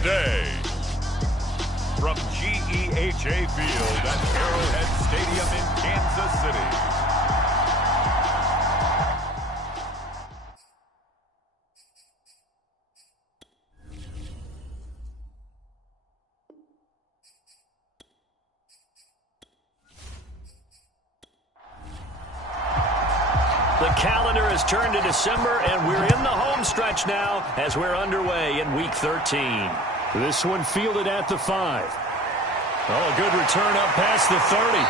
today. From GEHA Field at Arrowhead Stadium in Kansas City. The calendar has turned to December, and we're in the home stretch now as we're underway in Week 13. This one fielded at the 5. Oh, a good return up past the 30.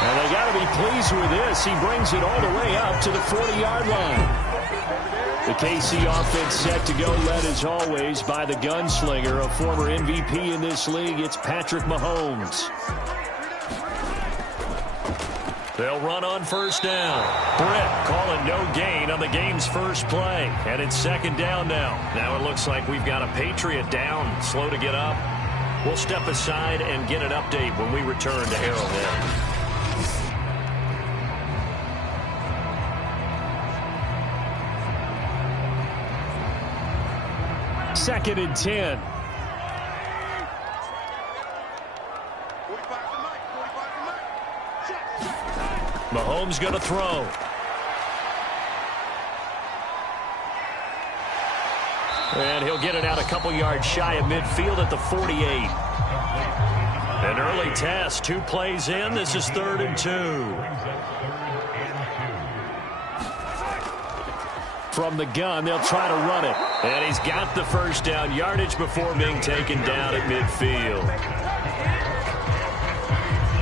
And they got to be pleased with this. He brings it all the way up to the 40-yard line. The KC offense set to go, led as always by the gunslinger, a former MVP in this league. It's Patrick Mahomes. They'll run on first down. Britt calling no gain on the game's first play. And it's second down now. Now it looks like we've got a Patriot down, slow to get up. We'll step aside and get an update when we return to Arrowhead. Second and 10. Mahomes going to throw. And he'll get it out a couple yards shy of midfield at the 48. An early test, 2 plays in. This is 3rd and 2. From the gun, they'll try to run it. And he's got the first down, yardage before being taken down at midfield.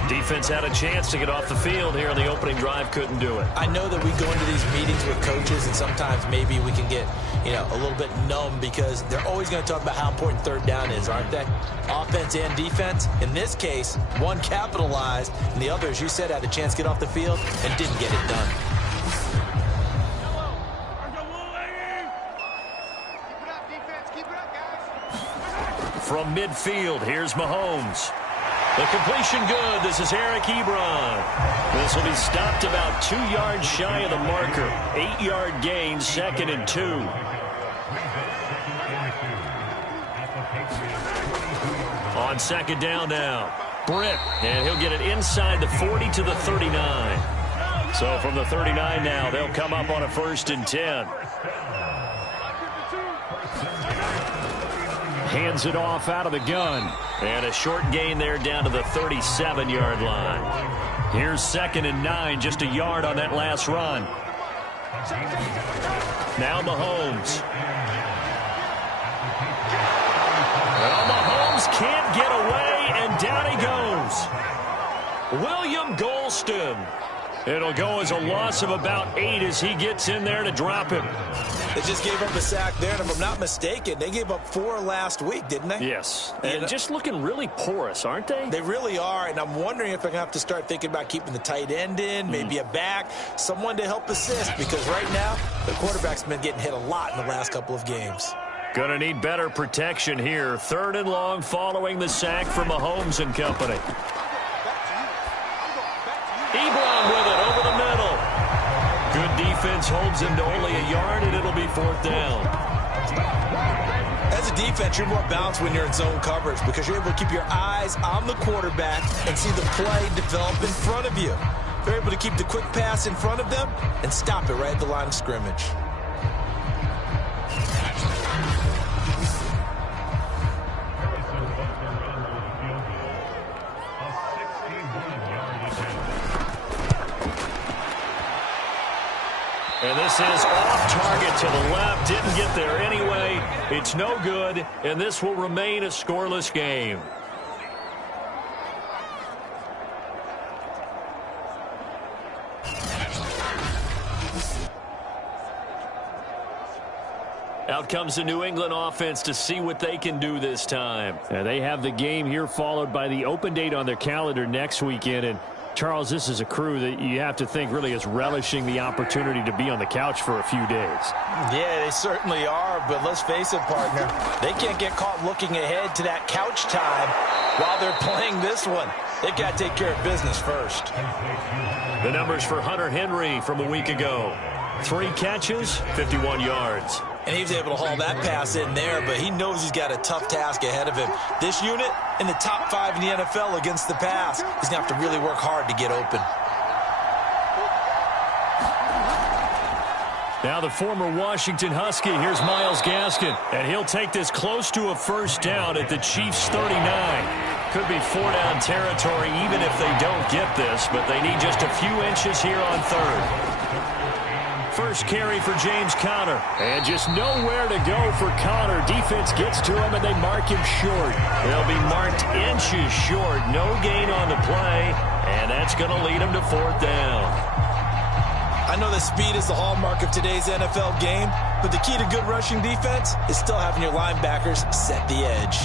Defense had a chance to get off the field here on the opening drive, couldn't do it. I know that we go into these meetings with coaches, and sometimes maybe we can get, a little bit numb because they're always going to talk about how important third down is, aren't they? Offense and defense. In this case, one capitalized, and the other, as you said, had a chance to get off the field and didn't get it done. From midfield, here's Mahomes. The completion good. This is Eric Ebron. This will be stopped about 2 yards shy of the marker. 8-yard gain, 2nd and 2. On second down now. Britt, and he'll get it inside the 40 to the 39. So from the 39 now, they'll come up on a 1st and 10. Hands it off out of the gun. And a short gain there down to the 37-yard line. Here's 2nd and 9, just a yard on that last run. Now Mahomes. Well, Mahomes can't get away, and down he goes. William Golston. It'll go as a loss of about 8 as he gets in there to drop him. They just gave up a sack there, and if I'm not mistaken, they gave up 4 last week, didn't they? Yes, and just looking really porous, aren't they? They really are, and I'm wondering if they're going to have to start thinking about keeping the tight end in, maybe a back, someone to help assist, because right now, the quarterback's been getting hit a lot in the last couple of games. Gonna need better protection here. 3rd and long following the sack from Mahomes and company. Ebron with it over the middle. Good defense holds him to only a yard, and it'll be 4th down. As a defense, you're more balanced when you're in zone coverage because you're able to keep your eyes on the quarterback and see the play develop in front of you. They're able to keep the quick pass in front of them and stop it right at the line of scrimmage. And this is off target to the left. Didn't get there anyway. It's no good, and this will remain a scoreless game. Out comes the New England offense to see what they can do this time. And they have the game here followed by the open date on their calendar next weekend. And Charles, this is a crew that you have to think really is relishing the opportunity to be on the couch for a few days. Yeah, they certainly are, but let's face it, partner. They can't get caught looking ahead to that couch time while they're playing this one. They've got to take care of business first. The numbers for Hunter Henry from a week ago. 3 catches, 51 yards. And he was able to haul that pass in there, but he knows he's got a tough task ahead of him. This unit in the top 5 in the NFL against the pass. He's going to have to really work hard to get open. Now the former Washington Husky, here's Myles Gaskin, and he'll take this close to a first down at the Chiefs' 39. Could be 4-down territory even if they don't get this, but they need just a few inches here on third. First carry for James Conner. And just nowhere to go for Conner. Defense gets to him, and they mark him short. They'll be marked inches short. No gain on the play, and that's going to lead him to fourth down. I know that speed is the hallmark of today's NFL game, but the key to good rushing defense is still having your linebackers set the edge.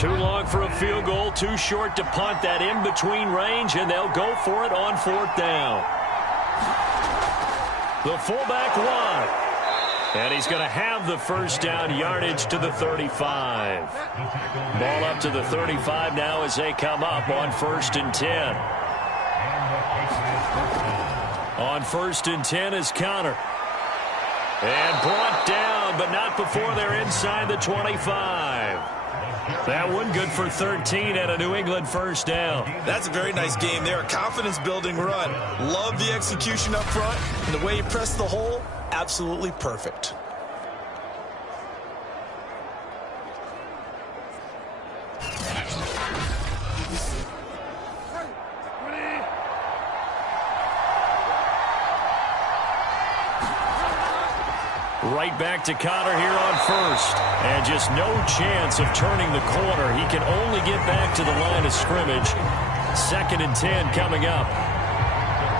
Too long for a field goal, too short to punt. That in-between range, and they'll go for it on fourth down. The fullback wide. And he's going to have the first down, yardage to the 35. Ball up to the 35 now as they come up on 1st and 10. On 1st and 10 is Conner. And brought down, but not before they're inside the 25. That one good for 13 and a New England first down. That's a very nice game there. A confidence-building run. Love the execution up front. And the way you press the hole, absolutely perfect. Right back to Conner here on 1st. And just no chance of turning the corner. He can only get back to the line of scrimmage. 2nd and 10 coming up.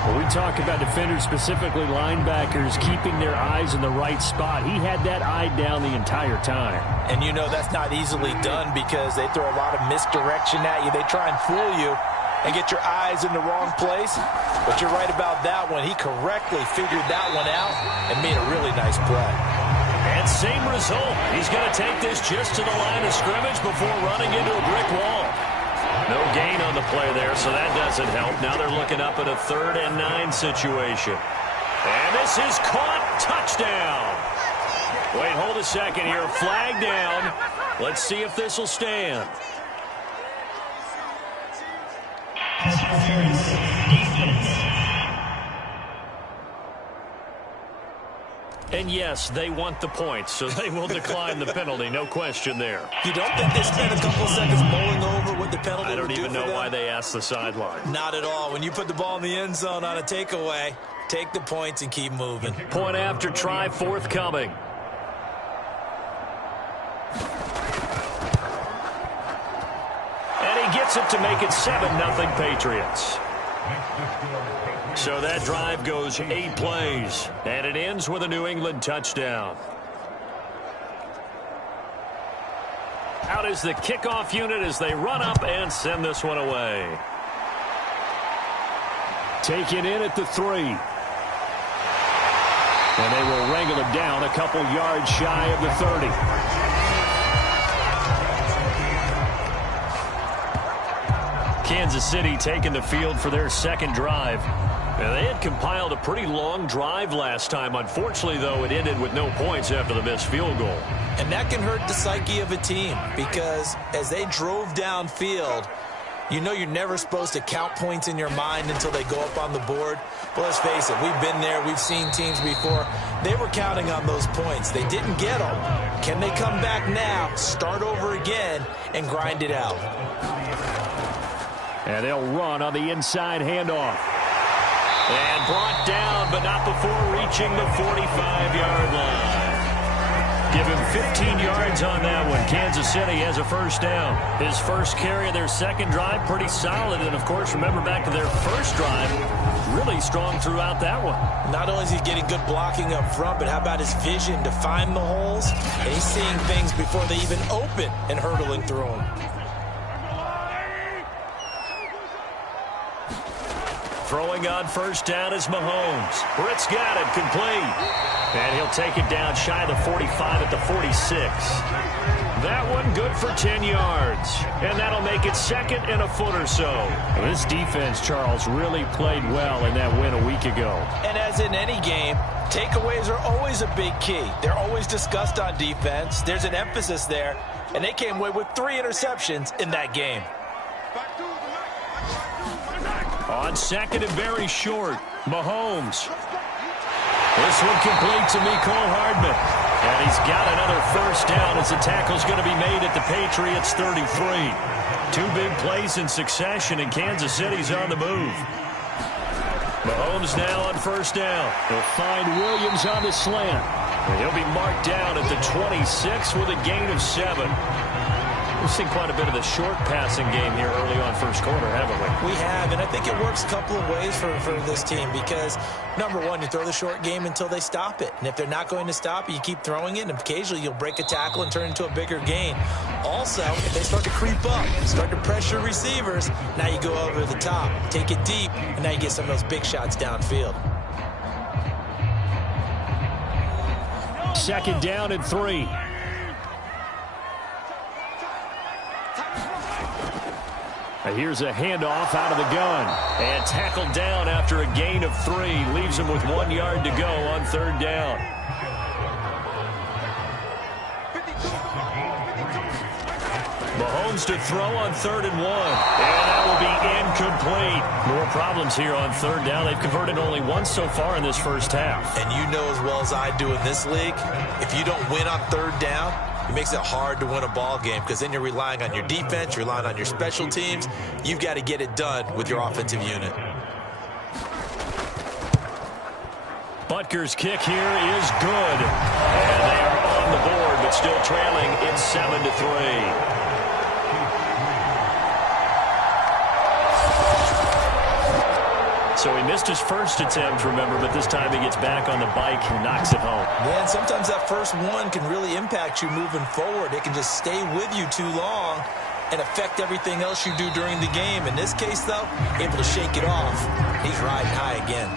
Well, we talk about defenders, specifically linebackers, keeping their eyes in the right spot. He had that eye down the entire time. And you know that's not easily done because they throw a lot of misdirection at you. They try and fool you and get your eyes in the wrong place. But you're right about that one. He correctly figured that one out and made a really nice play. And same result. He's going to take this just to the line of scrimmage before running into a brick wall. No gain on the play there, so that doesn't help. Now they're looking up at a 3rd and 9 situation. And this is caught. Touchdown. Wait, hold a second here. Flag down. Let's see if this will stand. And yes, they want the points, so they will decline the penalty. No question there. You don't think they spent a couple seconds mulling over what the penalty I don't even know them? why they asked the sideline. Not at all. When you put the ball in the end zone on a takeaway, take the points and keep moving. Point after try forthcoming. And he gets it to make it 7-0 Patriots. So that drive goes 8 plays, and it ends with a New England touchdown. Out is the kickoff unit as they run up and send this one away. Taken in at the 3. And they will wrangle it down a couple yards shy of the 30. Kansas City taking the field for their second drive. Now, they had compiled a pretty long drive last time. Unfortunately, though, it ended with no points after the missed field goal. And that can hurt the psyche of a team because as they drove downfield, you know you're never supposed to count points in your mind until they go up on the board. But let's face it, we've been there. We've seen teams before. They were counting on those points. They didn't get them. Can they come back now, start over again, and grind it out? And they'll run on the inside handoff. And brought down, but not before reaching the 45-yard line. Give him 15 yards on that one. Kansas City has a first down. His first carry of their second drive, pretty solid. And, of course, remember back to their first drive, really strong throughout that one. Not only is he getting good blocking up front, but how about his vision to find the holes? And he's seeing things before they even open and hurtling through them. Throwing on first down is Mahomes. Britt's got it, complete. And he'll take it down shy of the 45 at the 46. That one good for 10 yards. And that'll make it second and a foot or so. This defense, Charles, really played well in that win a week ago. And as in any game, takeaways are always a big key. They're always discussed on defense. There's an emphasis there. And they came away with 3 interceptions in that game. On second and very short, Mahomes. This one complete to Mecole Hardman. And he's got another first down as the tackle's going to be made at the Patriots' 33. 2 big plays in succession, and Kansas City's on the move. Mahomes now on first down. He'll find Williams on the slant. And he'll be marked down at the 26 with a gain of 7. We've seen quite a bit of the short passing game here early on first quarter, haven't we? We have, and I think it works a couple of ways for this team because, number one, you throw the short game until they stop it. And if they're not going to stop it, you keep throwing it, and occasionally you'll break a tackle and turn it into a bigger gain. Also, if they start to creep up, start to pressure receivers, now you go over the top, take it deep, and now you get some of those big shots downfield. Second down and 3. Here's a handoff out of the gun. And tackled down after a gain of 3. Leaves him with 1 yard to go on third down. Mahomes to throw on 3rd and 1. And that will be incomplete. More problems here on third down. They've converted only once so far in this first half. And you know as well as I do in this league, if you don't win on third down, it makes it hard to win a ball game because then you're relying on your defense, you're relying on your special teams. You've got to get it done with your offensive unit. Butker's kick here is good. And they are on the board, but still trailing. It's 7-3. So he missed his first attempt, remember, but this time he gets back on the bike and knocks it home. Yeah, and sometimes that first one can really impact you moving forward. It can just stay with you too long and affect everything else you do during the game. In this case, though, able to shake it off. He's riding high again.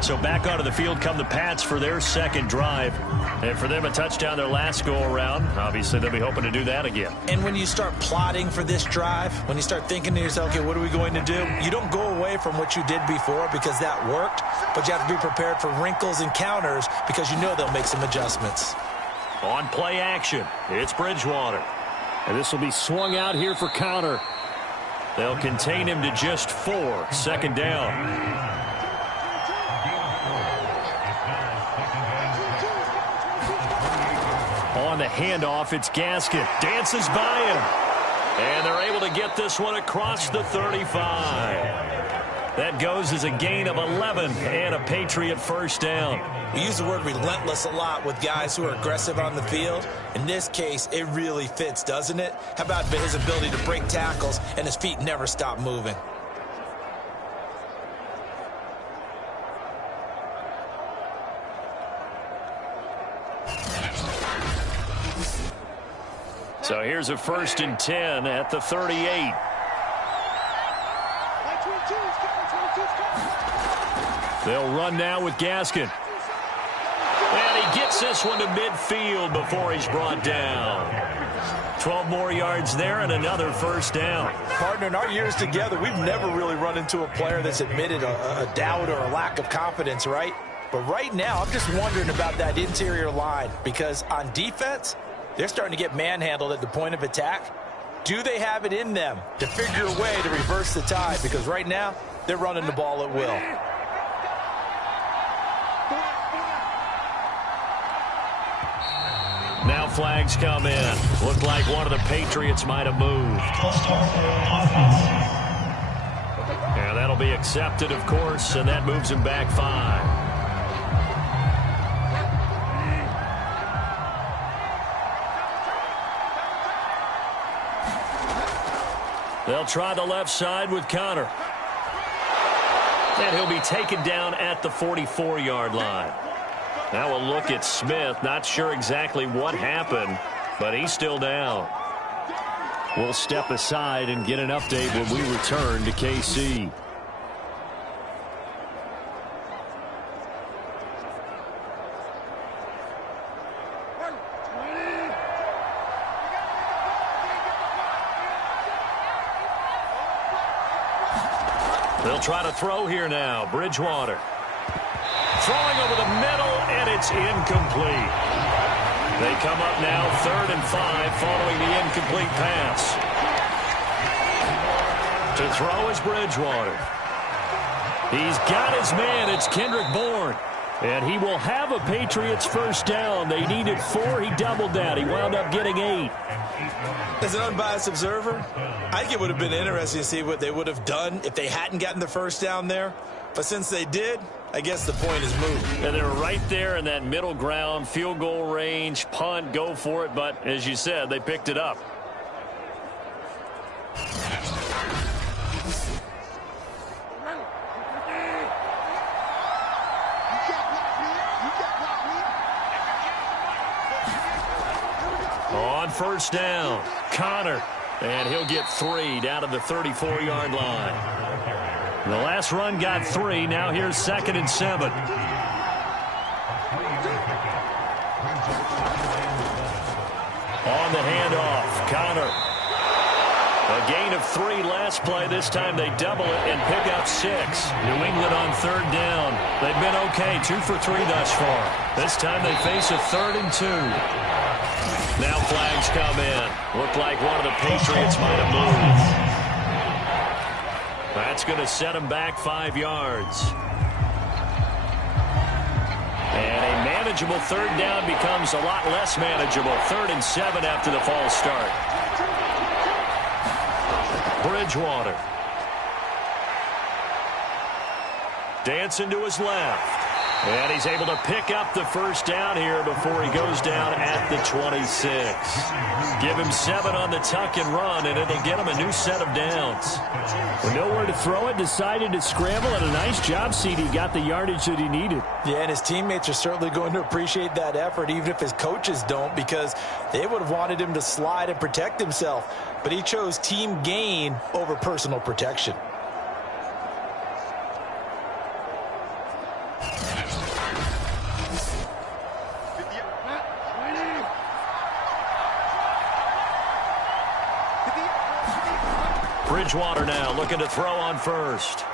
So back onto the field come the Pats for their second drive. And for them, a touchdown their last go-around. Obviously, they'll be hoping to do that again. And when you start plotting for this drive, when you start thinking to yourself, okay, what are we going to do? You don't go away from what you did before because that worked, but you have to be prepared for wrinkles and counters because you know they'll make some adjustments. On play action, it's Bridgewater. And this will be swung out here for counter. They'll contain him to just 4. Second down. On the handoff, it's Gaskin. Dances by him. And they're able to get this one across the 35. That goes as a gain of 11 and a Patriot first down. We use the word relentless a lot with guys who are aggressive on the field. In this case, it really fits, doesn't it? How about his ability to break tackles and his feet never stop moving? So here's a 1st and 10 at the 38. They'll run now with Gaskin. And he gets this one to midfield before he's brought down. 12 more yards there and another first down. Partner, in our years together, we've never really run into a player that's admitted a doubt or a lack of confidence, right? But right now, I'm just wondering about that interior line because on defense, they're starting to get manhandled at the point of attack. Do they have it in them to figure a way to reverse the tide? Because right now, they're running the ball at will. Now flags come in. Looked like one of the Patriots might have moved. And that'll be accepted, of course, and that moves him back 5. They'll try the left side with Connor. And he'll be taken down at the 44-yard line. Now we'll look at Smith. Not sure exactly what happened, but he's still down. We'll step aside and get an update when we return to KC. They'll try to throw here now. Bridgewater. Throwing over the middle, and it's incomplete. They come up now 3rd and 5 following the incomplete pass. To throw is Bridgewater. He's got his man. It's Kendrick Bourne. And he will have a Patriots first down. They needed 4. He doubled that. He wound up getting 8. As an unbiased observer, I think it would have been interesting to see what they would have done if they hadn't gotten the first down there. But since they did, I guess the point is moved. And they're right there in that middle ground, field goal range, punt, go for it. But as you said, they picked it up. On first down, Connor, and he'll get 3 down to the 34-yard line. The last run got 3. Now here's 2nd and 7. On the handoff, Connor. A gain of 3 last play. This time they double it and pick up 6. New England on 3rd down. They've been okay, 2 for 3 thus far. This time they face a 3rd and 2. Now flags come in. Looked like one of the Patriots might have moved. That's going to set them back 5 yards. And a manageable 3rd down becomes a lot less manageable. 3rd and 7 after the false start. Bridgewater. Dancing to his left. And he's able to pick up the first down here before he goes down at the 26. Give him 7 on the tuck and run, and it'll get him a new set of downs. With nowhere to throw it, decided to scramble, and a nice job, CD. Got the yardage that he needed. Yeah, and his teammates are certainly going to appreciate that effort, even if his coaches don't, because they would have wanted him to slide and protect himself. But he chose team gain over personal protection. Bridgewater now looking to throw on first.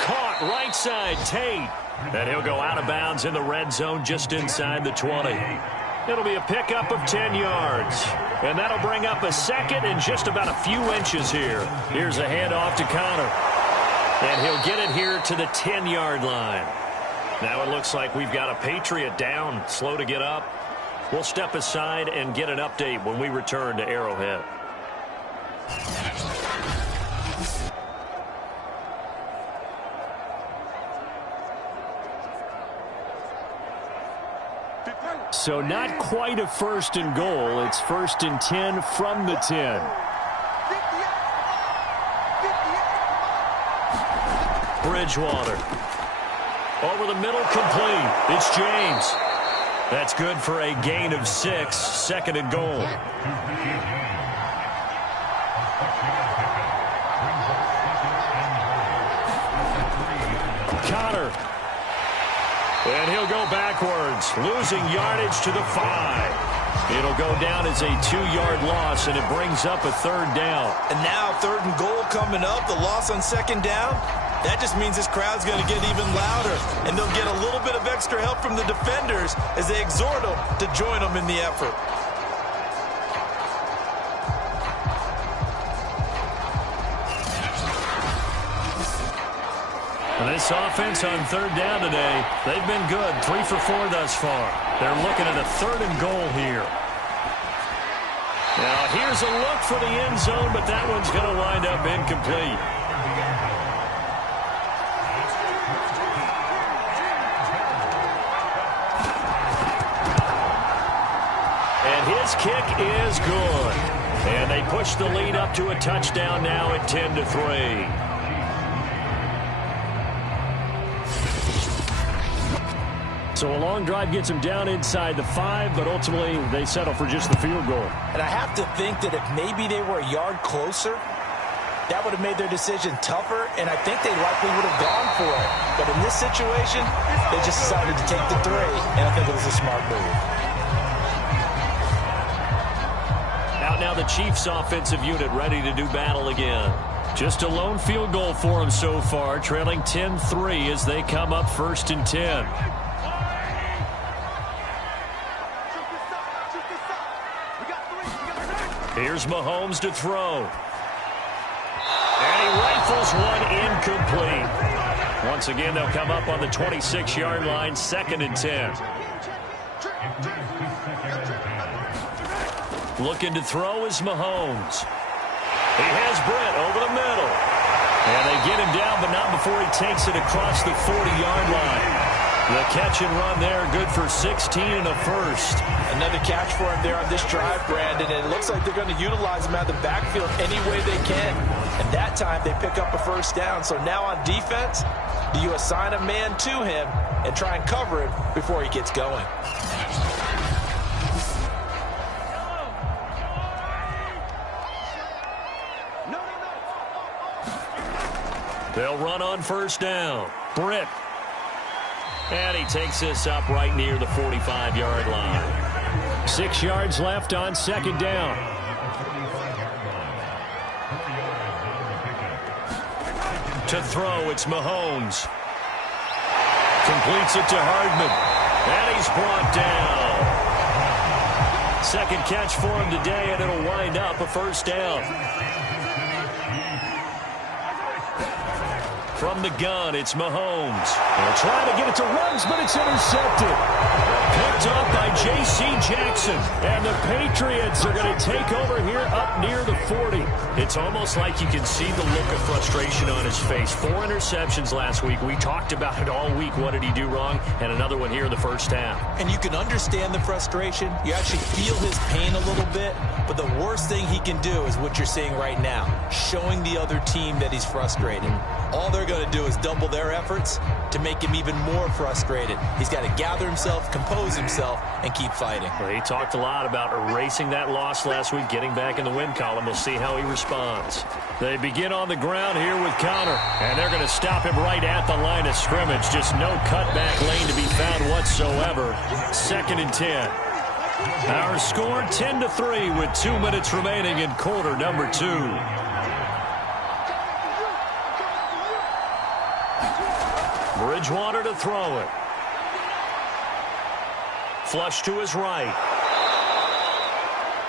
Caught right side, Tate. And he'll go out of bounds in the red zone just inside the 20. It'll be a pickup of 10 yards. And that'll bring up a 2nd and just about a few inches here. Here's a handoff to Connor. And he'll get it here to the 10-yard line. Now it looks like we've got a Patriot down, slow to get up. We'll step aside and get an update when we return to Arrowhead. So not quite a 1st and goal. It's 1st and 10 from the 10. Bridgewater. Over the middle, complete. It's James. That's good for a gain of 6, 2nd and goal. Connor. And he'll go backwards, losing yardage to the 5. It'll go down as a 2-yard loss, and it brings up a 3rd down. And now 3rd and goal coming up, the loss on 2nd down. That just means this crowd's going to get even louder, and they'll get a little bit of extra help from the defenders as they exhort them to join them in the effort. This offense on 3rd down today, they've been good. 3 for 4 thus far. They're looking at a 3rd and goal here. Now here's a look for the end zone, but that one's going to wind up incomplete. And his kick is good. And they push the lead up to a touchdown now at 10-3. So a long drive gets them down inside the 5, but ultimately they settle for just the field goal. And I have to think that if maybe they were a yard closer, that would have made their decision tougher, and I think they likely would have gone for it. But in this situation, they just decided to take the 3, and I think it was a smart move. Out now the Chiefs offensive unit ready to do battle again. Just a lone field goal for them so far, trailing 10-3 as they come up 1st and 10. Here's Mahomes to throw. And he rifles one incomplete. Once again, they'll come up on the 26-yard line, 2nd and 10. Looking to throw is Mahomes. He has Britt over the middle. And they get him down, but not before he takes it across the 40-yard line. The catch and run there, good for 16 and a first. Another catch for him there on this drive, Brandon, and it looks like they're going to utilize him out of the backfield any way they can. And that time they pick up a first down. So now on defense, do you assign a man to him and try and cover him before he gets going? They'll run on first down. Britt. And he takes this up right near the 45-yard line. 6 yards left on 2nd down. To throw, it's Mahomes. Completes it to Hardman. And he's brought down. Second catch for him today, and it'll wind up a first down. From the gun, it's Mahomes. They'll try to get it to runs, but it's intercepted. Picked up by J.C. Jackson. And the Patriots are going to take over here up near the 40. It's almost like you can see the look of frustration on his face. 4 interceptions last week. We talked about it all week. What did he do wrong? And another one here in the first half. And you can understand the frustration. You actually feel his pain a little bit. But the worst thing he can do is what you're seeing right now, showing the other team that he's frustrated. All they're going to do is double their efforts to make him even more frustrated. He's got to gather himself, compose himself, and keep fighting. Well, he talked a lot about erasing that loss last week, getting back in the win column. We'll see how he responds. They begin on the ground here with Connor, and they're going to stop him right at the line of scrimmage. Just no cutback lane to be found whatsoever. 2nd and 10. Our score 10-3 with 2 minutes remaining in quarter number 2. Bridgewater to throw it. Flush to his right.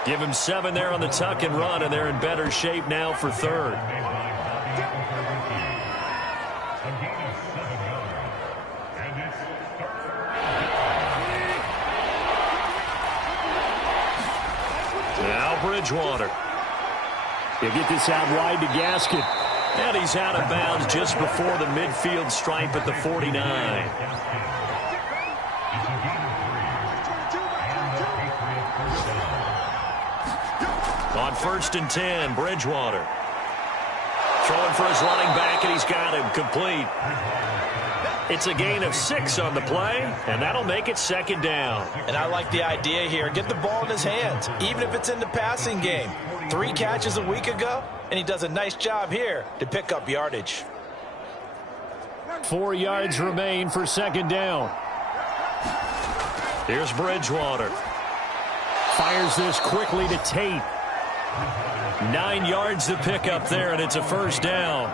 Give him 7 there on the tuck and run, and they're in better shape now for 3rd. Now Bridgewater. They get this out wide to Gaskin. And he's out of bounds just before the midfield stripe at the 49. On 1st and 10, Bridgewater. Throwing for his running back, and he's got him complete. It's a gain of 6 on the play, and that'll make it 2nd down. And I like the idea here. Get the ball in his hands, even if it's in the passing game. 3 catches a week ago, and he does a nice job here to pick up yardage. 4 yards remain for 2nd down. Here's Bridgewater. Fires this quickly to Tate. 9 yards to pick up there, and it's a first down.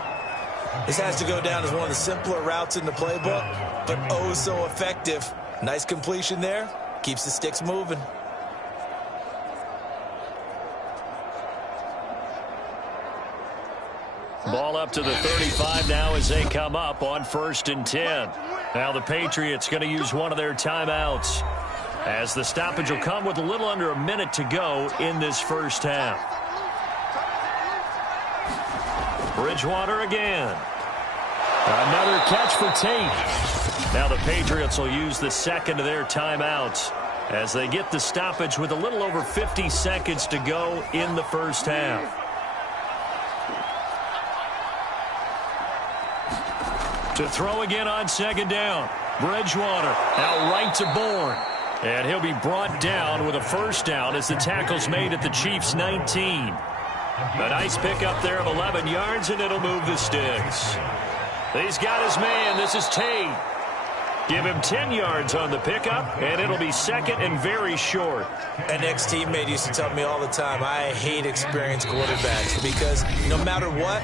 This has to go down as one of the simpler routes in the playbook, but oh so effective. Nice completion there. Keeps the sticks moving. Ball up to the 35 now as they come up on 1st and 10. Now the Patriots going to use one of their timeouts, as the stoppage will come with a little under a minute to go in this first half. Bridgewater again. Another catch for Tate. Now the Patriots will use the second of their timeouts as they get the stoppage with a little over 50 seconds to go in the first half. To throw again on 2nd down. Bridgewater out right to Bourne. And he'll be brought down with a first down as the tackle's made at the Chiefs' 19. A nice pickup there of 11 yards, and it'll move the sticks. He's got his man. This is Tate. Give him 10 yards on the pickup, and it'll be second and very short. An ex-teammate used to tell me all the time, I hate experienced quarterbacks because no matter what,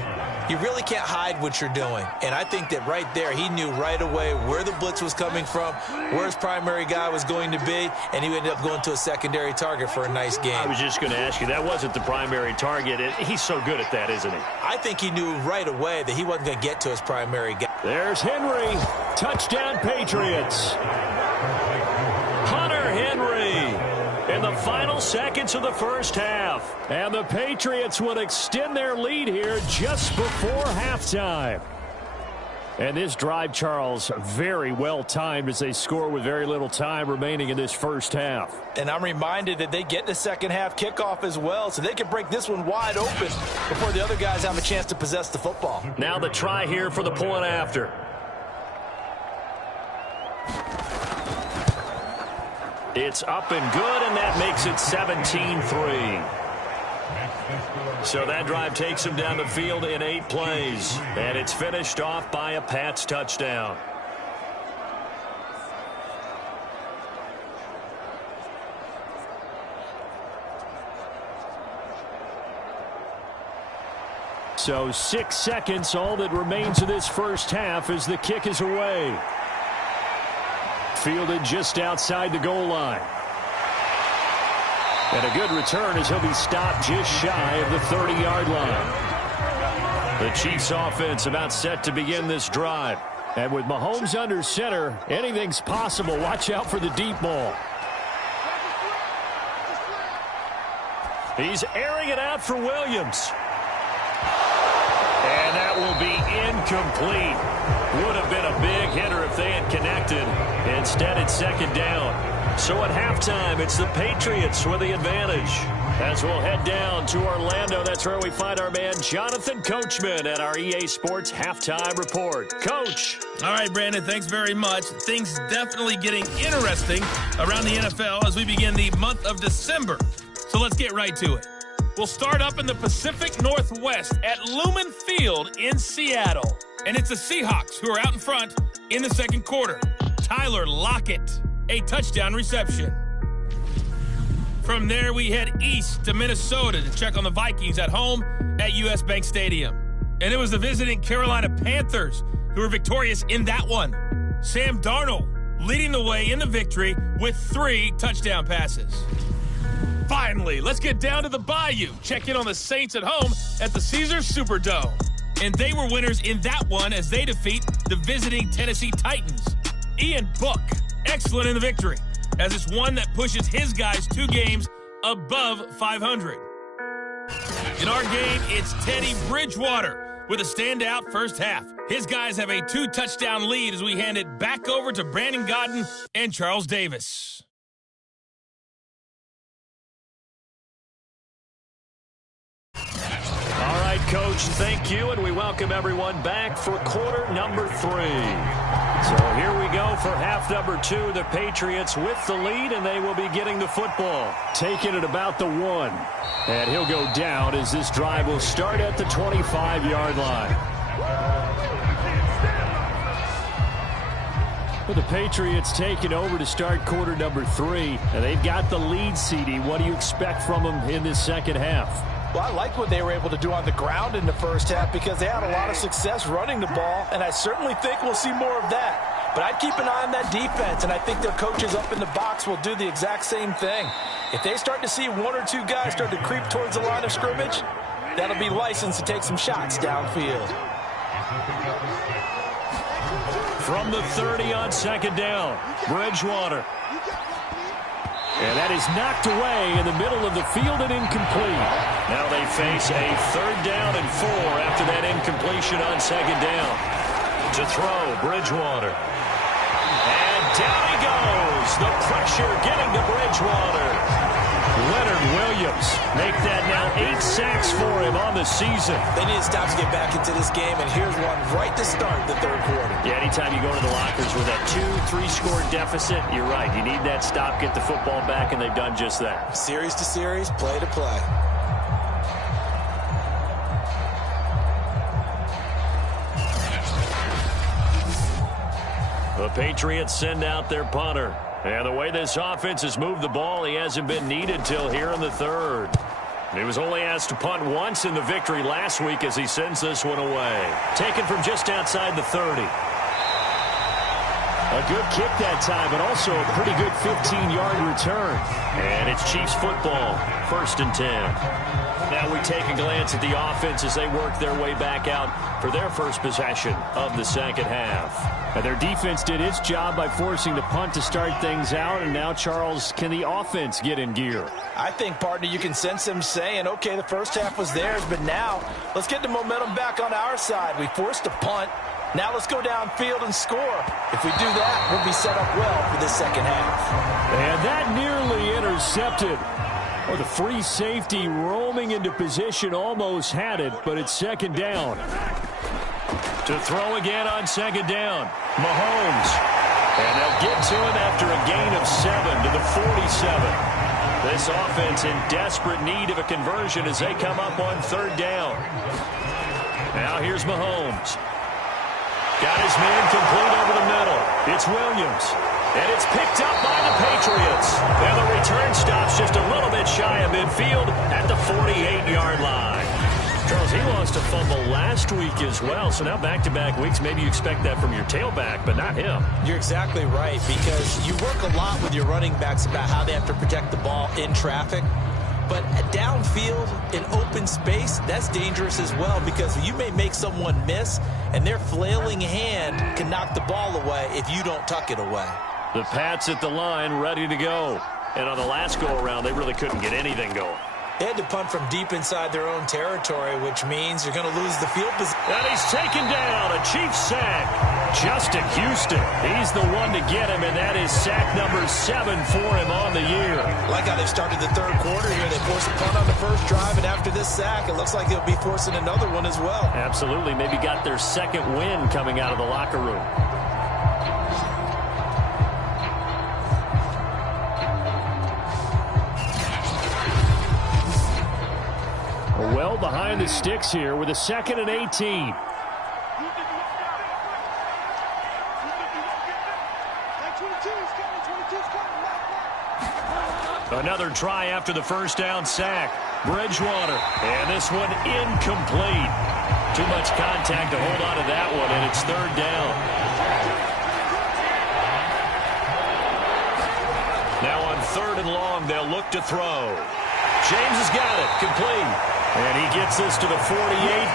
you really can't hide what you're doing. And I think that right there, he knew right away where the blitz was coming from, where his primary guy was going to be, and he ended up going to a secondary target for a nice game. I was just going to ask you, that wasn't the primary target. He's so good at that, isn't he? I think he knew right away that he wasn't going to get to his primary guy. There's Henry. Touchdown, Patriots. Hunter Henry in the final seconds of the first half. And the Patriots would extend their lead here just before halftime. And this drive, Charles, very well timed as they score with very little time remaining in this first half. And I'm reminded that they get the second half kickoff as well, so they can break this one wide open before the other guys have a chance to possess the football. Now the try here for the point after. It's up and good, and that makes it 17-3. So that drive takes him down the field in 8 plays. And it's finished off by a Pats touchdown. So 6 seconds, all that remains of this first half as the kick is away. Fielded just outside the goal line. And a good return as he'll be stopped just shy of the 30-yard line. The Chiefs offense about set to begin this drive. And with Mahomes under center, anything's possible. Watch out for the deep ball. He's airing it out for Williams. And that will be incomplete. Would have been a big hitter if they had connected. Instead, it's second down. So at halftime, it's the Patriots with the advantage. As we'll head down to Orlando, that's where we find our man Jonathan Coachman at our EA Sports Halftime Report. Coach. All right, Brandon, thanks very much. Things definitely getting interesting around the NFL as we begin the month of December. So let's get right to it. We'll start up in the Pacific Northwest at Lumen Field in Seattle. And it's the Seahawks who are out in front in the second quarter. Tyler Lockett, a touchdown reception. From there, we head east to Minnesota to check on the Vikings at home at US Bank Stadium. And it was the visiting Carolina Panthers who were victorious in that one. Sam Darnold leading the way in the victory with 3 touchdown passes. Finally, let's get down to the Bayou. Check in on the Saints at home at the Caesars Superdome. And they were winners in that one as they defeat the visiting Tennessee Titans. Ian Book, excellent in the victory, as it's one that pushes his guys 2 games above 500. In our game, it's Teddy Bridgewater with a standout first half. His guys have a 2-touchdown lead as we hand it back over to Brandon Godden and Charles Davis. All right, Coach, thank you, and we welcome everyone back for quarter number 3. So here we go for half number 2. The Patriots with the lead, and they will be getting the football. Taking it about the 1. And he'll go down as this drive will start at the 25-yard line. Well, the Patriots taking over to start quarter number 3, and they've got the lead, CD. What do you expect from them in this second half? Well, I like what they were able to do on the ground in the first half because they had a lot of success running the ball, and I certainly think we'll see more of that. But I'd keep an eye on that defense, and I think their coaches up in the box will do the exact same thing. If they start to see 1 or 2 guys start to creep towards the line of scrimmage, that'll be licensed to take some shots downfield. From the 30 on second down, Bridgewater. And that is knocked away in the middle of the field and incomplete. Now they face a 3rd down and 4 after that incompletion on second down. To throw, Bridgewater. And down he goes. The pressure getting to Bridgewater. Leonard Williams make that now 8 sacks for him on the season. They need to stop to get back into this game, and here's one right to start the third quarter. Yeah, anytime you go to the lockers with that 2-3 score deficit, you're right. You need that stop, get the football back, and they've done just that. Series to series, play to play. The Patriots send out their punter. And the way this offense has moved the ball, he hasn't been needed till here in the third. He was only asked to punt once in the victory last week as he sends this one away. Taken from just outside the 30. A good kick that time, but also a pretty good 15-yard return. And it's Chiefs football, 1st and 10. Now we take a glance at the offense as they work their way back out for their first possession of the second half. And their defense did its job by forcing the punt to start things out. And now, Charles, can the offense get in gear? I think, partner, you can sense them saying, okay, the first half was theirs, but now let's get the momentum back on our side. We forced a punt. Now let's go downfield and score. If we do that, we'll be set up well for this second half. And that nearly intercepted. Or the free safety roaming into position almost had it, but it's second down. To throw again on second down, Mahomes. And they'll get to him after a gain of 7 to the 47. This offense in desperate need of a conversion as they come up on third down. Now here's Mahomes. Got his man complete over the middle. It's Williams. And it's picked up by the Patriots. And the return stops just a little bit shy of midfield at the 48-yard line. Charles, he lost a fumble last week as well, so now back-to-back weeks, maybe you expect that from your tailback, but not him. You're exactly right, because you work a lot with your running backs about how they have to protect the ball in traffic. But downfield in open space, that's dangerous as well, because you may make someone miss, and their flailing hand can knock the ball away if you don't tuck it away. The Pats at the line, ready to go. And on the last go-around, they really couldn't get anything going. They had to punt from deep inside their own territory, which means you're going to lose the field position. And he's taken down, a Chiefs sack. Justin Houston, he's the one to get him, and that is sack number 7 for him on the year. Like how they started the third quarter here. They forced a punt on the first drive, and after this sack, it looks like they'll be forcing another one as well. Absolutely. Maybe got their second win coming out of the locker room. Well behind the sticks here with a 2nd and 18. Another try after the first down sack. Bridgewater. And this one incomplete. Too much contact to hold on to that one, and it's third down. Now on 3rd and long, they'll look to throw. James has got it. Complete. And he gets this to the 48,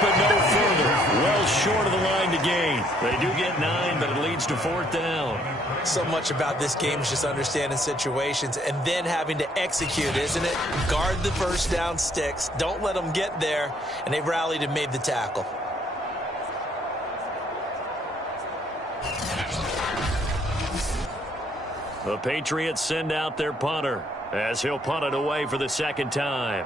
but no further. Well short of the line to gain. They do get 9, but it leads to 4th down. So much about this game is just understanding situations and then having to execute, isn't it? Guard the first down sticks. Don't let them get there. And they rallied and made the tackle. The Patriots send out their punter as he'll punt it away for the second time.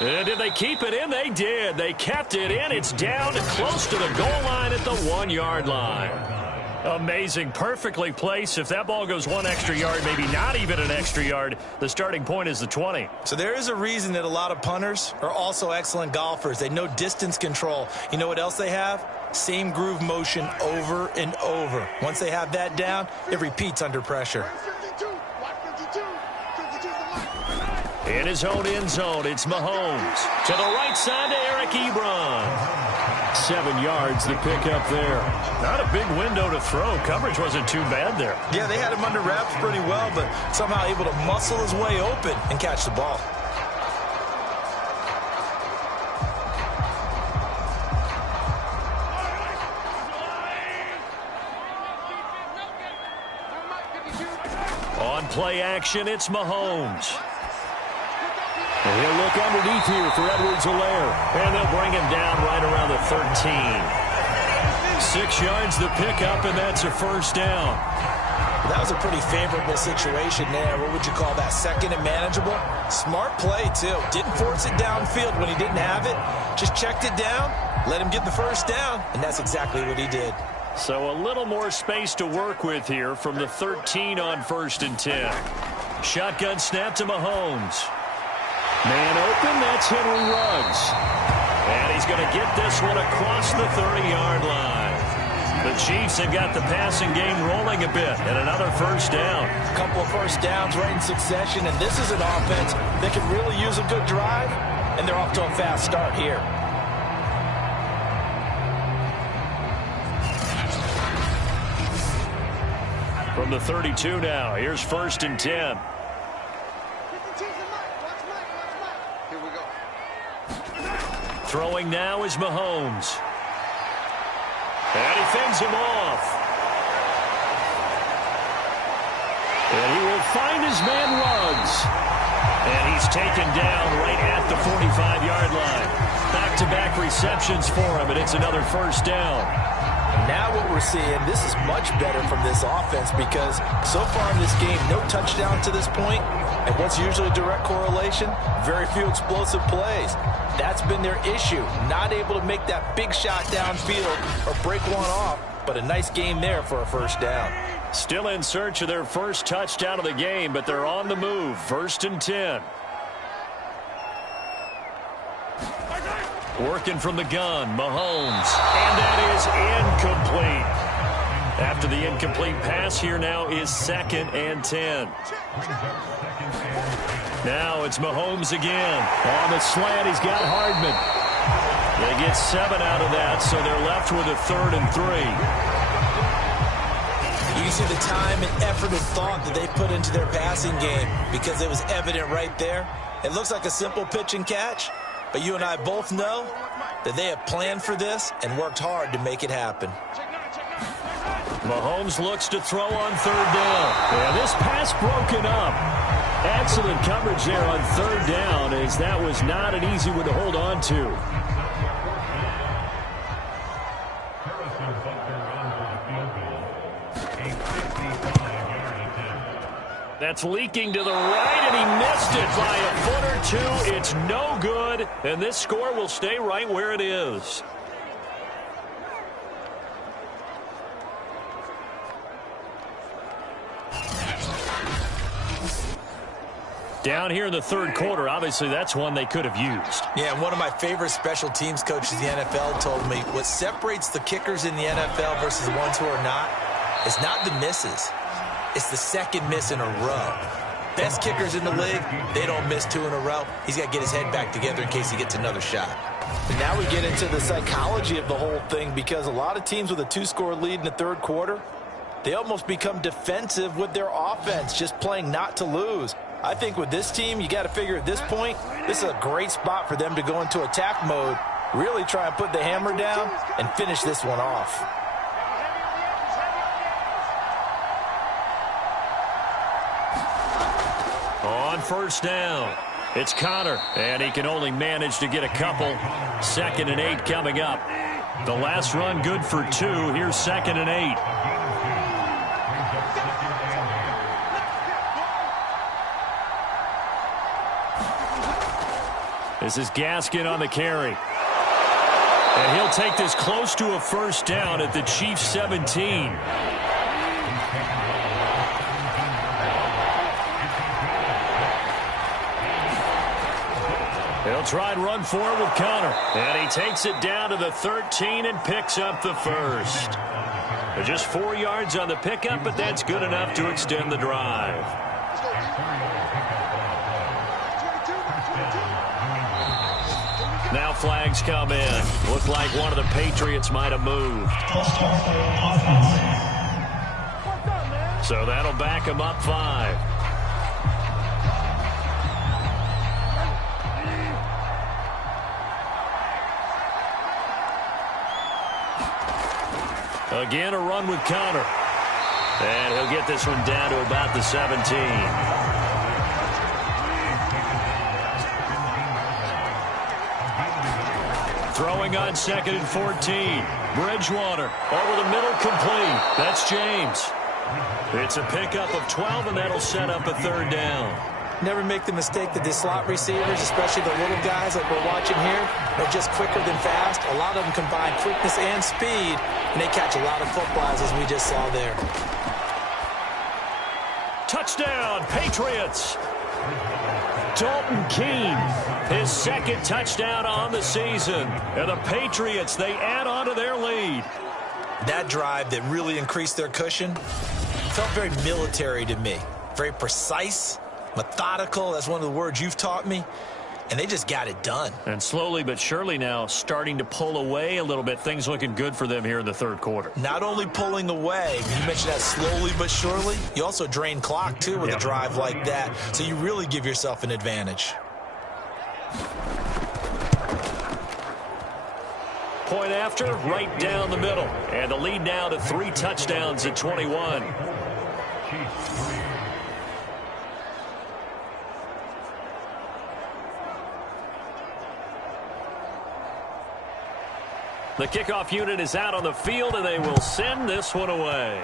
And did they keep it in? They did. They kept it in. It's down close to the goal line at the 1-yard line. Amazing. Perfectly placed. If that ball goes 1 extra yard, maybe not even an extra yard, the starting point is the 20. So there is a reason that a lot of punters are also excellent golfers. They know distance control. You know what else they have? Same groove motion over and over. Once they have that down, it repeats under pressure. In his own end zone, it's Mahomes. To the right side to Eric Ebron. 7 yards, the pickup there. Not a big window to throw. Coverage wasn't too bad there. Yeah, they had him under wraps pretty well, but somehow able to muscle his way open and catch the ball. On play action, it's Mahomes. And he'll look underneath here for Edwards-Helaire. And they'll bring him down right around the 13. 6 yards the pickup, and that's a first down. That was a pretty favorable situation there. What would you call that? Second and manageable? Smart play, too. Didn't force it downfield when he didn't have it. Just checked it down, let him get the first down, and that's exactly what he did. So a little more space to work with here from the 13 on 1st and 10. Shotgun snap to Mahomes. Man open, that's Henry Ruggs. And he's going to get this one across the 30-yard line. The Chiefs have got the passing game rolling a bit, and another first down. A couple of first downs right in succession, and this is an offense that could really use a good drive, and they're off to a fast start here. From the 32 now, here's 1st and 10. Here we go. Throwing now is Mahomes. And he fends him off. And he will find his man Ruggs. And he's taken down right at the 45-yard line. Back-to-back receptions for him, and it's another first down. Now what we're seeing, this is much better from this offense because so far in this game, no touchdown to this point. And what's usually a direct correlation? Very few explosive plays. That's been their issue. Not able to make that big shot downfield or break one off, but a nice game there for a first down. Still in search of their first touchdown of the game, but they're on the move. 1st and 10. Working from the gun, Mahomes. And that is incomplete. After the incomplete pass, here now is 2nd and 10. Now it's Mahomes again. On the slant, he's got Hardman. They get 7 out of that, so they're left with a 3rd and 3. You can see the time and effort and thought that they put into their passing game because it was evident right there. It looks like a simple pitch and catch, but you and I both know that they have planned for this and worked hard to make it happen. Mahomes looks to throw on 3rd down. And this pass broken up. Excellent coverage there on 3rd down, as that was not an easy one to hold on to. That's leaking to the right, and he missed it by a foot or 2. It's no good, and this score will stay right where it is. Down here in the 3rd quarter, obviously that's one they could have used. Yeah, and one of my favorite special teams coaches in the NFL told me what separates the kickers in the NFL versus the ones who are not is not the misses. It's the second miss in a row. Best kickers in the league, they don't miss 2 in a row. He's got to get his head back together in case he gets another shot. And now we get into the psychology of the whole thing because a lot of teams with a 2-score lead in the 3rd quarter, they almost become defensive with their offense, just playing not to lose. I think with this team, you got to figure at this point, this is a great spot for them to go into attack mode, really try and put the hammer down and finish this one off. On 1st down, it's Connor, and he can only manage to get a couple. 2nd and 8 coming up. The last run good for 2. Here's 2nd and 8. This is Gaskin on the carry. And he'll take this close to a first down at the Chiefs' 17. He'll try and run for it with Connor. And he takes it down to the 13 and picks up the first. Just 4 yards on the pickup, but that's good enough to extend the drive. Now flags come in. Looked like one of the Patriots might have moved. So that'll back him up 5. Again, a run with Connor. And he'll get this one down to about the 17. Throwing on 2nd and 14. Bridgewater over the middle, complete. That's James. It's a pickup of 12, and that'll set up a 3rd down. Never make the mistake that the slot receivers, especially the little guys like we're watching here, are just quicker than fast. A lot of them combine quickness and speed, and they catch a lot of footballs, as we just saw there. Touchdown, Patriots. Dalton Keene, his 2nd touchdown on the season. And the Patriots, they add on to their lead. That drive that really increased their cushion felt very military to me. Very precise, methodical. That's one of the words you've taught me. And they just got it done. And slowly but surely now starting to pull away a little bit. Things looking good for them here in the 3rd quarter. Not only pulling away, you mentioned that slowly but surely. You also drain clock, too, with a drive like that. So you really give yourself an advantage. Point after, right down the middle. And the lead now to 3 touchdowns at 21. The kickoff unit is out on the field, and they will send this one away.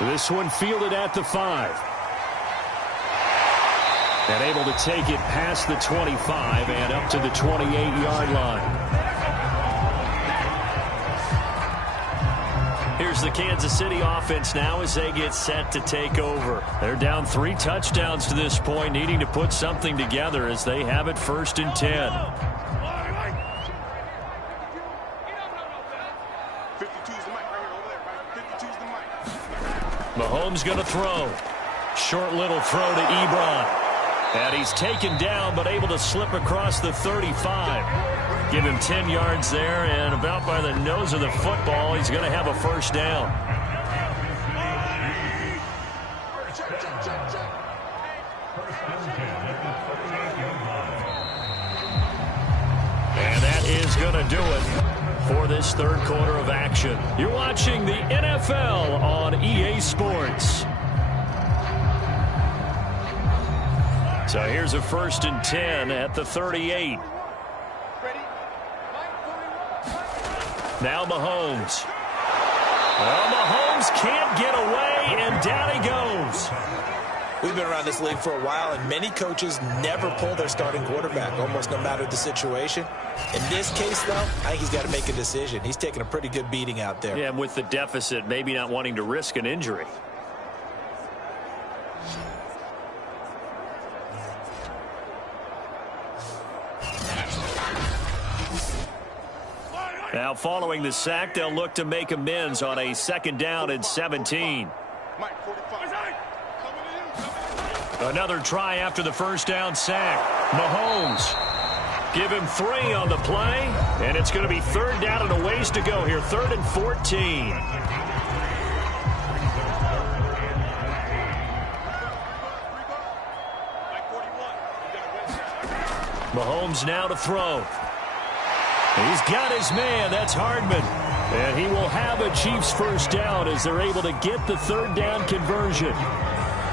This one fielded at the 5. And able to take it past the 25 and up to the 28-yard line. Here's the Kansas City offense now as they get set to take over. They're down 3 touchdowns to this point, needing to put something together as they have it 1st and 10. Mahomes going to throw. Short little throw to Ebron. And he's taken down, but able to slip across the 35. Give him 10 yards there, and about by the nose of the football, he's going to have a 1st down. And that is going to do it for this 3rd quarter of action. You're watching the NFL on EA Sports. So here's a 1st and 10 at the 38. Now Mahomes. Well, Mahomes can't get away, and down he goes. We've been around this league for a while, and many coaches never pull their starting quarterback, almost no matter the situation. In this case, though, I think he's got to make a decision. He's taking a pretty good beating out there. Yeah, with the deficit, maybe not wanting to risk an injury. Now, following the sack, they'll look to make amends on a 2nd down and 17. Another try after the 1st down sack. Mahomes. Give him 3 on the play, and it's going to be 3rd down and a ways to go here. 3rd and 14. Mahomes now to throw. He's got his man. That's Hardman. And he will have a Chiefs 1st down as they're able to get the 3rd down conversion.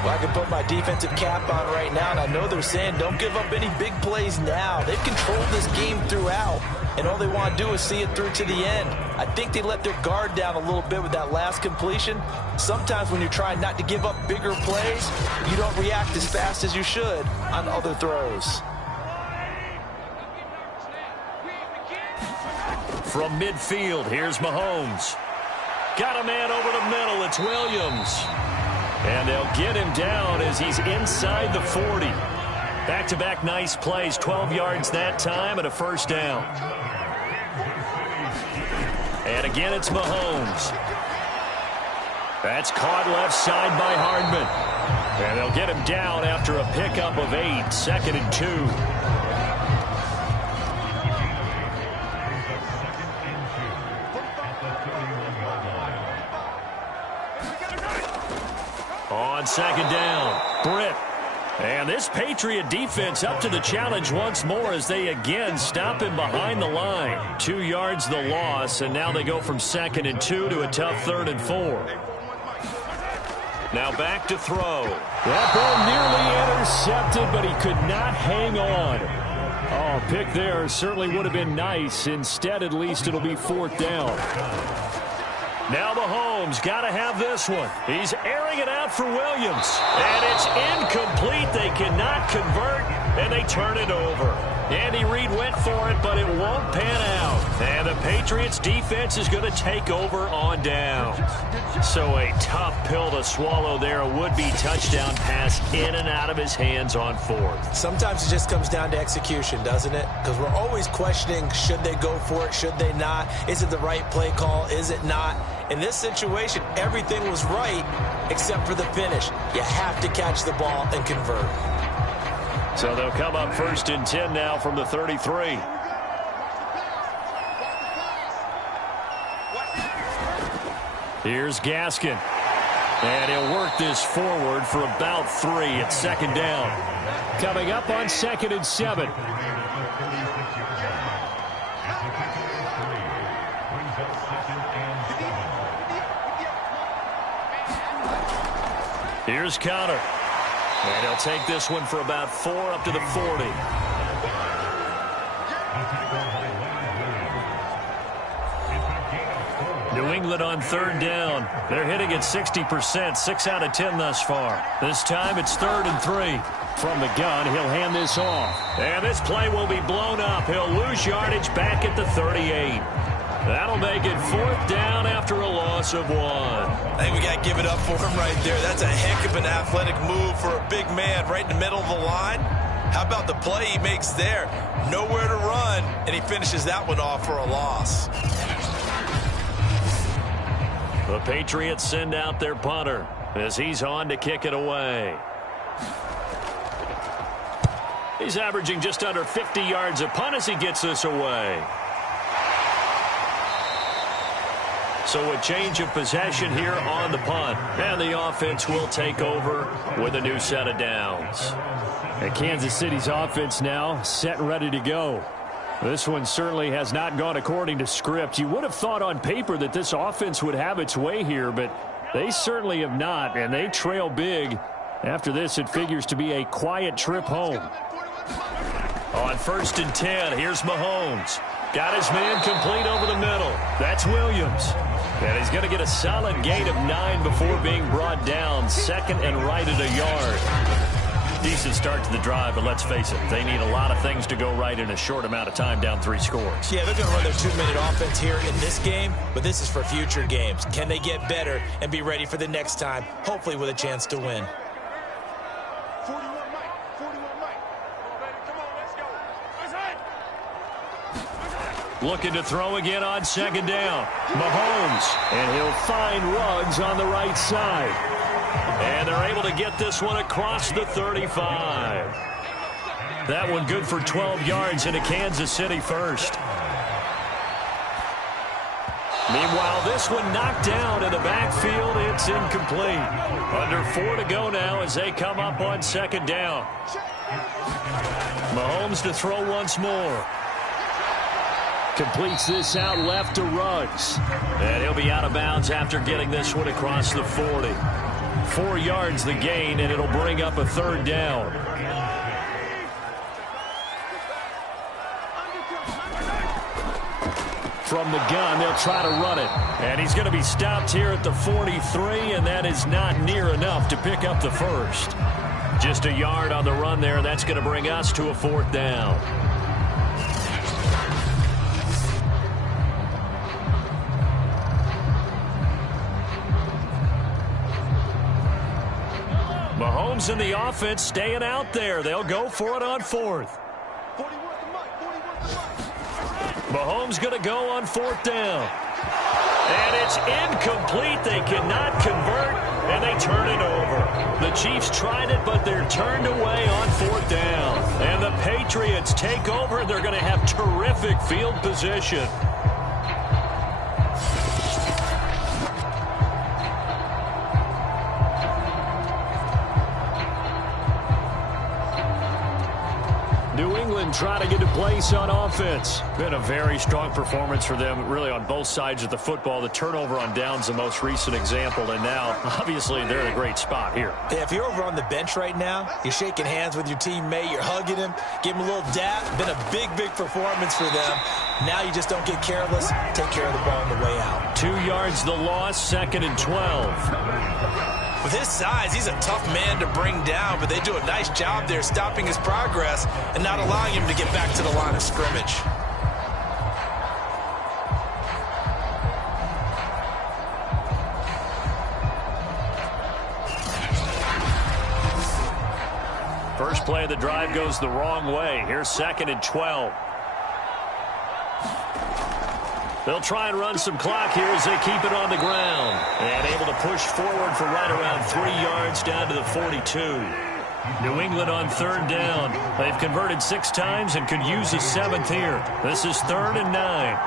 Well, I can put my defensive cap on right now, and I know they're saying don't give up any big plays now. They've controlled this game throughout, and all they want to do is see it through to the end. I think they let their guard down a little bit with that last completion. Sometimes when you're trying not to give up bigger plays, you don't react as fast as you should on other throws. From midfield, here's Mahomes. Got a man over the middle. It's Williams. And they'll get him down as he's inside the 40. Back-to-back nice plays. 12 yards that time and a 1st down. And again, it's Mahomes. That's caught left side by Hardman. And they'll get him down after a pickup of 8. 2nd and 2. On 2nd down, Britt. And this Patriot defense up to the challenge once more as they again stop him behind the line. 2 yards the loss, and now they go from 2nd and 2 to a tough 3rd and 4. Now back to throw. That ball nearly intercepted, but he could not hang on. Oh, pick there certainly would have been nice. Instead, at least it'll be 4th down. Now Mahomes got to have this one. He's airing it out for Williams. And it's incomplete. They cannot convert, and they turn it over. Andy Reid went for it, but it won't pan out. And the Patriots defense is going to take over on down. So a tough pill to swallow there. A would-be touchdown pass in and out of his hands on 4th. Sometimes it just comes down to execution, doesn't it? Because we're always questioning, should they go for it, should they not? Is it the right play call, is it not? In this situation, everything was right except for the finish. You have to catch the ball and convert. So they'll come up 1st and 10 now from the 33. Here's Gaskin. And he'll work this forward for about 3 at 2nd down. Coming up on 2nd and 7. Here's Connor. And he'll take this one for about 4 up to the 40. New England on 3rd down. They're hitting at 60%, 6 out of 10 thus far. This time it's 3rd and 3. From the gun, he'll hand this off. And this play will be blown up. He'll lose yardage back at the 38. That'll make it 4th down after a loss of 1. I think we got to give it up for him right there. That's a heck of an athletic move for a big man right in the middle of the line. How about the play he makes there? Nowhere to run, and he finishes that one off for a loss. The Patriots send out their punter as he's on to kick it away. He's averaging just under 50 yards a punt as he gets this away. So a change of possession here on the punt. And the offense will take over with a new set of downs. And Kansas City's offense now set and ready to go. This one certainly has not gone according to script. You would have thought on paper that this offense would have its way here, but they certainly have not, and they trail big. After this, it figures to be a quiet trip home. On 1st and 10, here's Mahomes. Got his man complete over the middle. That's Williams. And he's going to get a solid gain of 9 before being brought down. 2nd and right at a yard. Decent start to the drive, but let's face it, they need a lot of things to go right in a short amount of time, down 3 scores. Yeah, they're going to run their 2-minute offense here in this game, but this is for future games. Can they get better and be ready for the next time, hopefully with a chance to win? 41 Mike. 41 Mike. Come on, let's go. Looking to throw again on 2nd down. Mahomes, and he'll find Ruggs on the right side. And they're able to get this one across the 35. That one good for 12 yards into Kansas City first. Meanwhile, this one knocked down in the backfield. It's incomplete. Under 4 to go now as they come up on 2nd down. Mahomes to throw once more. Completes this out left to Ruggs. And he'll be out of bounds after getting this one across the 40. 4 yards the gain, and it'll bring up a 3rd down. From the gun, they'll try to run it. And he's going to be stopped here at the 43, and that is not near enough to pick up the first. Just a yard on the run there. That's going to bring us to a 4th down. Mahomes and the offense staying out there. They'll go for it on 4th. Mahomes going to go on 4th down. And it's incomplete. They cannot convert, and they turn it over. The Chiefs tried it, but they're turned away on 4th down. And the Patriots take over. They're going to have terrific field position. England trying to get to place on offense. Been a very strong performance for them, really, on both sides of the football. The turnover on downs, the most recent example, and now, obviously, they're in a great spot here. Yeah, if you're over on the bench right now, you're shaking hands with your teammate, you're hugging him, give him a little dap. Been a big, big performance for them. Now you just don't get careless. Take care of the ball on the way out. 2 yards the loss, 2nd and 12. With his size, he's a tough man to bring down, but they do a nice job there stopping his progress and not allowing him to get back to the line of scrimmage. First play of the drive goes the wrong way. Here's 2nd and 12. They'll try and run some clock here as they keep it on the ground. And able to push forward for right around 3 yards down to the 42. New England on 3rd down. They've converted 6 times and could use a 7th here. This is 3rd and 9.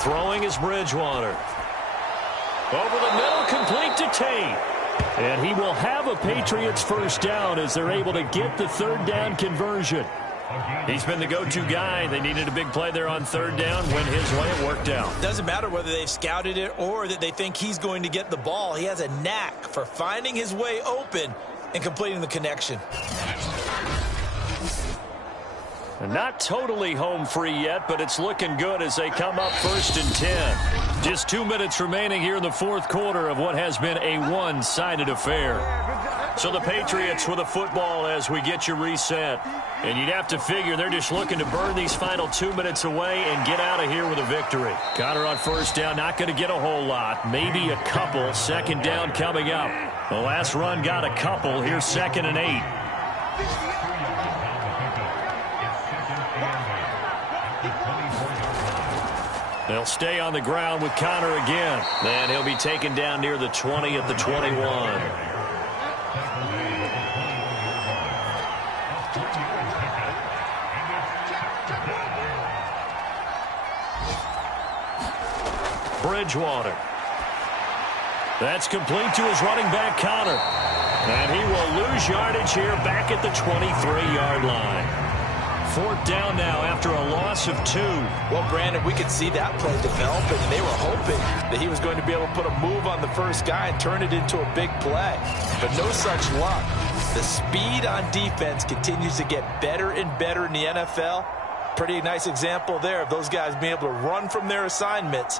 Throwing is Bridgewater. Over the middle, complete to Tate. And he will have a Patriots first down as they're able to get the 3rd down conversion. He's been the go-to guy. They needed a big play there on 3rd down. Went his way. It worked out. Doesn't matter whether they've scouted it or that they think he's going to get the ball. He has a knack for finding his way open and completing the connection. Not totally home free yet, but it's looking good as they come up 1st and 10. Just 2 minutes remaining here in the 4th quarter of what has been a one-sided affair. So the Patriots with a football as we get you reset. And you'd have to figure they're just looking to burn these final 2 minutes away and get out of here with a victory. Connor on 1st down, not going to get a whole lot. Maybe a couple. 2nd down coming up. The last run got a couple. Here's 2nd and 8. They'll stay on the ground with Connor again. And he'll be taken down near the 20 at the 21. Bridgewater. That's complete to his running back, Connor. And he will lose yardage here back at the 23-yard line. 4th down now after a loss of 2. Well, Brandon, we could see that play developing, and they were hoping that he was going to be able to put a move on the first guy and turn it into a big play. But no such luck. The speed on defense continues to get better and better in the NFL. Pretty nice example there of those guys being able to run from their assignments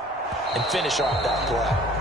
and finish off that play.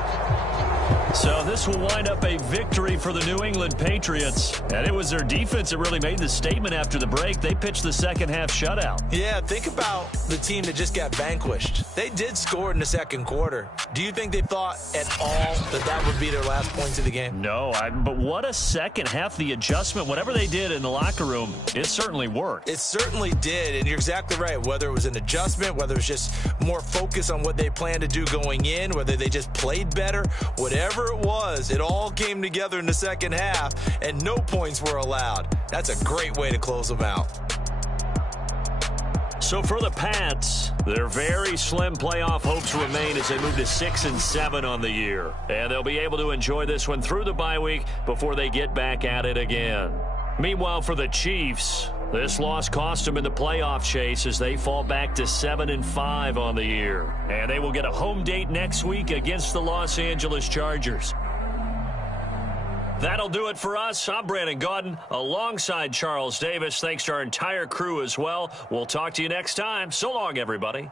So this will wind up a victory for the New England Patriots. And it was their defense that really made the statement after the break. They pitched the second half shutout. Yeah, think about the team that just got vanquished. They did score in the 2nd quarter. Do you think they thought at all that that would be their last points of the game? No, but what a second half. The adjustment, whatever they did in the locker room, it certainly worked. It certainly did, and you're exactly right. Whether it was an adjustment, whether it was just more focus on what they planned to do going in, whether they just played better, whatever it was, it all came together in the 2nd half, and no points were allowed. That's a great way to close them out. So for the Pats, their very slim playoff hopes remain as they move to 6 and 7 on the year. And they'll be able to enjoy this one through the bye week before they get back at it again. Meanwhile, for the Chiefs, this loss cost them in the playoff chase as they fall back to 7 and 5 on the year. And they will get a home date next week against the Los Angeles Chargers. That'll do it for us. I'm Brandon Gaudin alongside Charles Davis. Thanks to our entire crew as well. We'll talk to you next time. So long, everybody.